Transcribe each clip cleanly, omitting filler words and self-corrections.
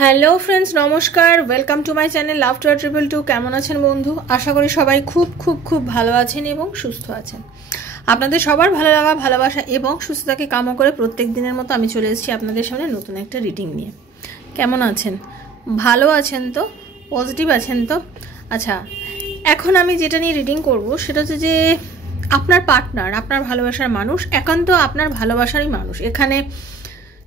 Hello friends, নমস্কার। Welcome to my channel love to triple two. কেমন আছেন বন্ধু? আশা করি সবাই খুব খুব খুব ভালো আছেন এবং সুস্থ আছেন। আপনাদের সবার ভালো লাগা, ভালোবাসা এবং সুস্থতাকে কামনা করে প্রত্যেক দিনের মতো আমি চলে এসেছি আপনাদের সামনে নতুন একটা রিডিং নিয়ে। কেমন আছেন? ভালো আছেন তো? পজিটিভ আছেন তো? আচ্ছা, এখন আমি যেটা নিয়ে রিডিং করব সেটা হচ্ছে যে আপনার পার্টনার, আপনার ভালোবাসার মানুষ, একান্ত আপনার ভালোবাসারই মানুষ। এখানে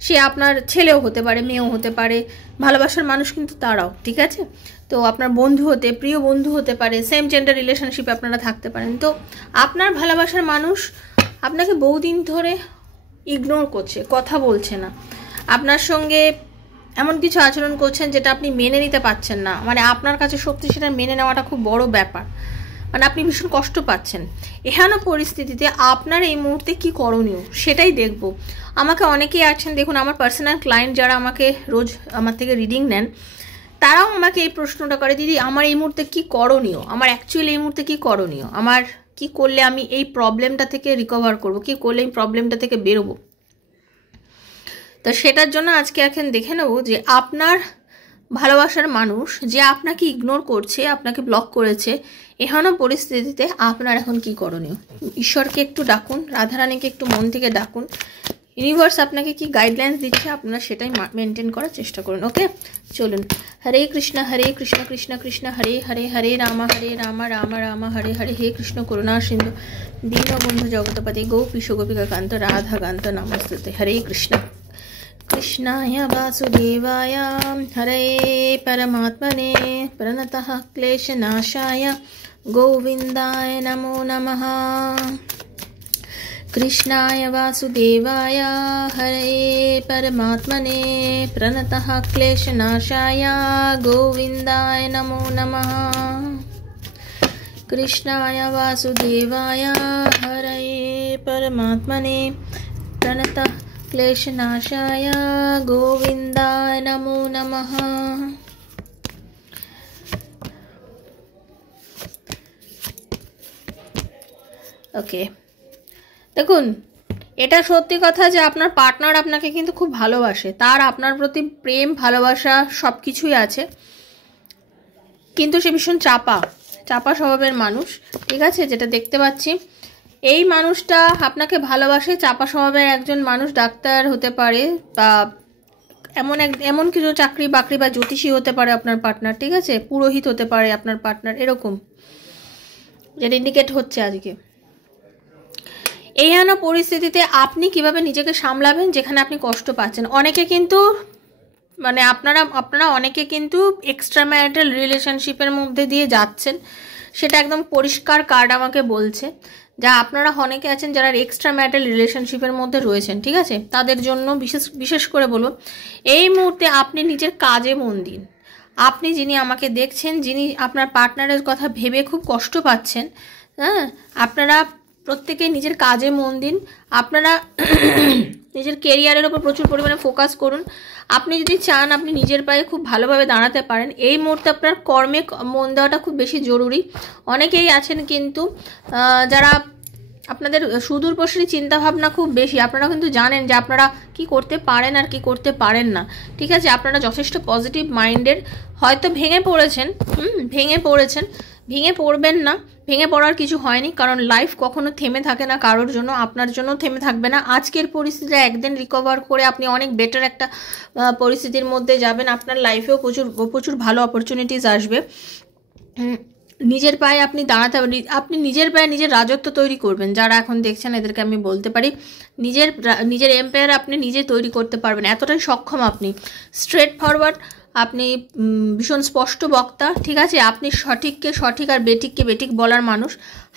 সে আপনার ছেলেও হতে পারে, মেয়েও হতে পারে, ভালোবাসার মানুষ কিন্তু তারাও, ঠিক আছে? তো আপনার বন্ধু প্রিয় বন্ধু হতে পারে, সেম জেন্ডার রিলেশনশিপে আপনারা থাকতে পারেন। তো আপনার ভালোবাসার মানুষ আপনাকে বহুদিন ধরে ইগনোর করছে, কথা বলছে না, আপনার সঙ্গে এমন কিছু আচরণ করছেন যেটা আপনি মেনে নিতে পারছেন না। মানে আপনার কাছে সত্যি সেটা মেনে নেওয়াটা খুব বড় ব্যাপার, মানে আপনি ভীষণ কষ্ট পাচ্ছেন। এহেন পরিস্থিতিতে আপনার এই মুহূর্তে কি করণীয় সেটাই দেখব। আমাকে অনেকেই আছেন, দেখুন আমার পার্সোনাল ক্লায়েন্ট যারা আমাকে রোজ আমার থেকে রিডিং নেন, তারাও আমাকে এই প্রশ্নটা করে, দিদি আমার এই মুহূর্তে কি করণীয়, আমার অ্যাকচুয়ালি এই মুহূর্তে কি করণীয়, আমার কি করলে আমি এই প্রবলেমটা থেকে রিকভার করব, কি করলে এই প্রবলেমটা থেকে বেরোবো। তো সেটার জন্য আজকে এখন দেখে নেব যে আপনার ভালোবাসার মানুষ যে আপনাকে ইগনোর করছে, আপনাকে ব্লক করেছে, এহেন পরিস্থিতিতে আপনার এখন কি করণীয়। ঈশ্বরকে একটু ডাকুন, রাধারানীকে একটু মন থেকে ডাকুন। ইউনিভার্স আপনাকে কি গাইডলাইন্স দিচ্ছে আপনারা সেটাই মেনটেন করার চেষ্টা করুন। ওকে, চলুন। হরে কৃষ্ণ কৃষ্ণ কৃষ্ণ হরে হরে, হরে রাম রাম রাম হরে হরে, হে কৃষ্ণ করুণা সিন্ধু দীনবন্ধু জগৎপতি গোপীশ গোপিকাকান্ত রাধাকান্ত নমস্তুতে। হরে কৃষ্ণ। कृष्णाय वासुदेवाय हरे परमात्मने प्रणतः क्लेशनाशाय गोविन्दाय नमो नमः। कृष्णाय वासुदेवाय हरे परमात्मने प्रणतः क्लेशनाशाय गोविन्दाय नमो नमः। कृष्णाय वासुदेवाय हरे परमात्मने प्रणतः क्लेशनाशाय गोविन्दाय नमो नमः। ওকে, দেখুন এটা সত্যি কথা যে আপনার পার্টনার আপনাকে কিন্তু খুব ভালোবাসে, তার আপনার প্রতি প্রেম ভালোবাসা সব কিছুই আছে, কিন্তু সে ভীষণ চাপা স্বভাবের মানুষ, ঠিক আছে? যেটা দেখতে পাচ্ছি এই মানুষটা আপনাকে ভালোবাসে, চাপা স্বভাবের একজন মানুষ, ডাক্তার হতে পারে বা এমন কিছু চাকরি বাকরি বা জ্যোতিষী হতে পারে আপনার পার্টনার, ঠিক আছে? পুরোহিত হতে পারে আপনার পার্টনার, এরকম যেটা ইন্ডিকেট হচ্ছে আজকে। এইহেন পরিস্থিতিতে আপনি কিভাবে নিজেকে সামলাবেন যেখানে আপনি কষ্ট পাচ্ছেন? অনেকে কিন্তু মানে আপনারা অনেকে কিন্তু এক্সট্রা ম্যারিটাল রিলেশনশিপের মধ্যে দিয়ে যাচ্ছেন, সেটা একদম পরিষ্কার কার্ড আমাকে বলছে। যা আপনারা অনেকে আছেন যারা এক্সট্রা ম্যারিটাল রিলেশনশিপের মধ্যে রয়েছেন, ঠিক আছে? তাদের জন্য বিশেষ করে বলবো, এই মুহূর্তে আপনি নিজের কাজে মন দিন। আপনি যিনি আমাকে দেখছেন, যিনি আপনার পার্টনারের কথা ভেবে খুব কষ্ট পাচ্ছেন, হ্যাঁ, আপনারা প্রত্যেকে নিজের কাজে মন দিন। আপনারা নিজের কেরিয়ারের ওপর প্রচুর পরিমাণে ফোকাস করুন। আপনি যদি চান আপনি নিজের পায়ে খুব ভালোভাবে দাঁড়াতে পারেন, এই মুহূর্তে আপনার কর্মে মন দেওয়াটা খুব বেশি জরুরি। অনেকেই আছেন কিন্তু যারা আপনাদের সুদূরপ্রসারী চিন্তাভাবনা খুব বেশি, আপনারা কিন্তু জানেন যে আপনারা কি করতে পারেন আর কি করতে পারেন না, ঠিক আছে? আপনারা যথেষ্ট পজিটিভ মাইন্ডের, হয়তো ভেঙে পড়বেন না, ভেঙে পড়ার কিছু হয়নি, কারণ লাইফ কখনো থেমে থাকে না কারোর জন্য, আপনার জন্য থেমে থাকবে না। আজকের পরিস্থিতিটা একদিন রিকভার করে আপনি অনেক বেটার একটা পরিস্থিতির মধ্যে যাবেন, আপনার লাইফেও প্রচুর ভালো অপরচুনিটিস আসবে। নিজের পায়ে আপনি দাঁড়াতে, আপনি নিজের পায়ে নিজের রাজত্ব তৈরি করবেন। যারা এখন দেখছেন এদেরকে আমি বলতে পারি, নিজের এম্পায়ার আপনি নিজে তৈরি করতে পারবেন, এতটাই সক্ষম আপনি। স্ট্রেট ফরওয়ার্ড, আপনি ভীষণ স্পষ্ট বক্তা, ঠিক আছে? আপনি সঠিককে সঠিক আর বেঠিককে বেঠিক বলার মানুষ।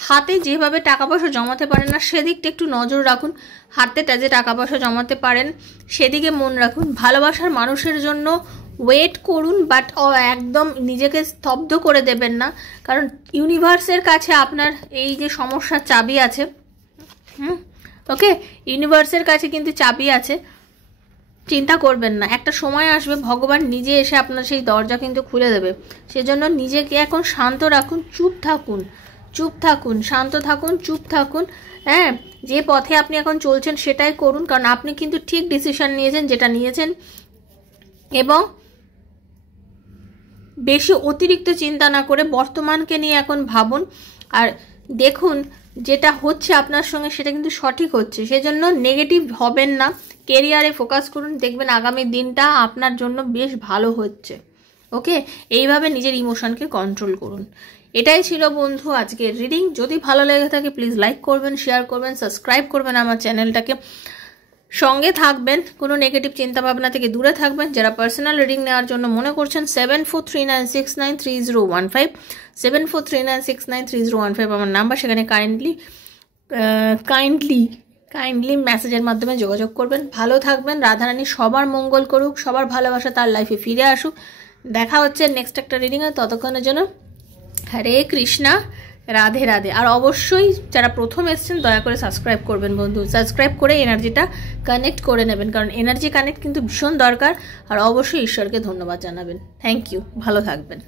হাতে যেভাবে টাকা পয়সা জমাতে পারেন না সেদিকটা একটু নজর রাখুন, হাতে যে টাকা পয়সা জমাতে পারেন সেদিকে মন রাখুন। ভালোবাসার মানুষের জন্য ওয়েট করুন, বাট একদম নিজেকে স্তব্ধ করে দেবেন না, কারণ ইউনিভার্সের কাছে আপনার এই যে সমস্যার চাবি আছে। ওকে, ইউনিভার্সের কাছে কিন্তু চাবি আছে, চিন্তা করবেন না, একটা সময় আসবে ভগবান নিজে এসে আপনার সেই দরজা কিন্তু খুলে দেবে। সেজন্য নিজেকে এখন শান্ত রাখুন, চুপ থাকুন, শান্ত থাকুন, চুপ থাকুন। হ্যাঁ, যে পথে আপনি এখন চলছেন সেটাই করুন, কারণ আপনি কিন্তু ঠিক ডিসিশন নিয়েছেন যেটা নিয়েছেন, এবং বেশি অতিরিক্ত চিন্তা না করে বর্তমানকে নিয়ে এখন ভাবুন, আর দেখুন যেটা হচ্ছে আপনার সঙ্গে সেটা কিন্তু সঠিক হচ্ছে, সেজন্য নেগেটিভ হবেন না, কেরিয়ারে ফোকাস করুন, দেখবেন আগামী দিনটা আপনার জন্য বেশ ভালো হচ্ছে। ওকে, এইভাবে নিজের ইমোশনকে কন্ট্রোল করুন। এটাই ছিল বন্ধু আজকের রিডিং। যদি ভালো লেগে থাকে প্লিজ লাইক করবেন, শেয়ার করবেন, সাবস্ক্রাইব করবেন আমার চ্যানেলটাকে, সঙ্গে থাকবেন, কোনো নেগেটিভ চিন্তাভাবনা থেকে দূরে থাকবেন। যারা পার্সোনাল রিডিং নেওয়ার জন্য মনে করছেন 7439693015 7439693015 আমার নাম্বার, সেখানে কাইন্ডলি মেসেজের মাধ্যমে যোগাযোগ করবেন। ভালো থাকবেন, রাধারানী সবার মঙ্গল করুক, সবার ভালোবাসা তার লাইফে ফিরে আসুক। দেখা হচ্ছে নেক্সট একটা রিডিংয়ে, ততক্ষণের জন্য হরে কৃষ্ণা, রাধে রাধে। আর অবশ্যই যারা প্রথম এসেছেন দয়া করে সাবস্ক্রাইব করবেন বন্ধু, সাবস্ক্রাইব করে এনার্জিটা কানেক্ট করে নেবেন, কারণ এনার্জি কানেক্ট কিন্তু ভীষণ দরকার। আর অবশ্যই ঈশ্বরকে ধন্যবাদ জানাবেন। থ্যাংক ইউ, ভালো থাকবেন।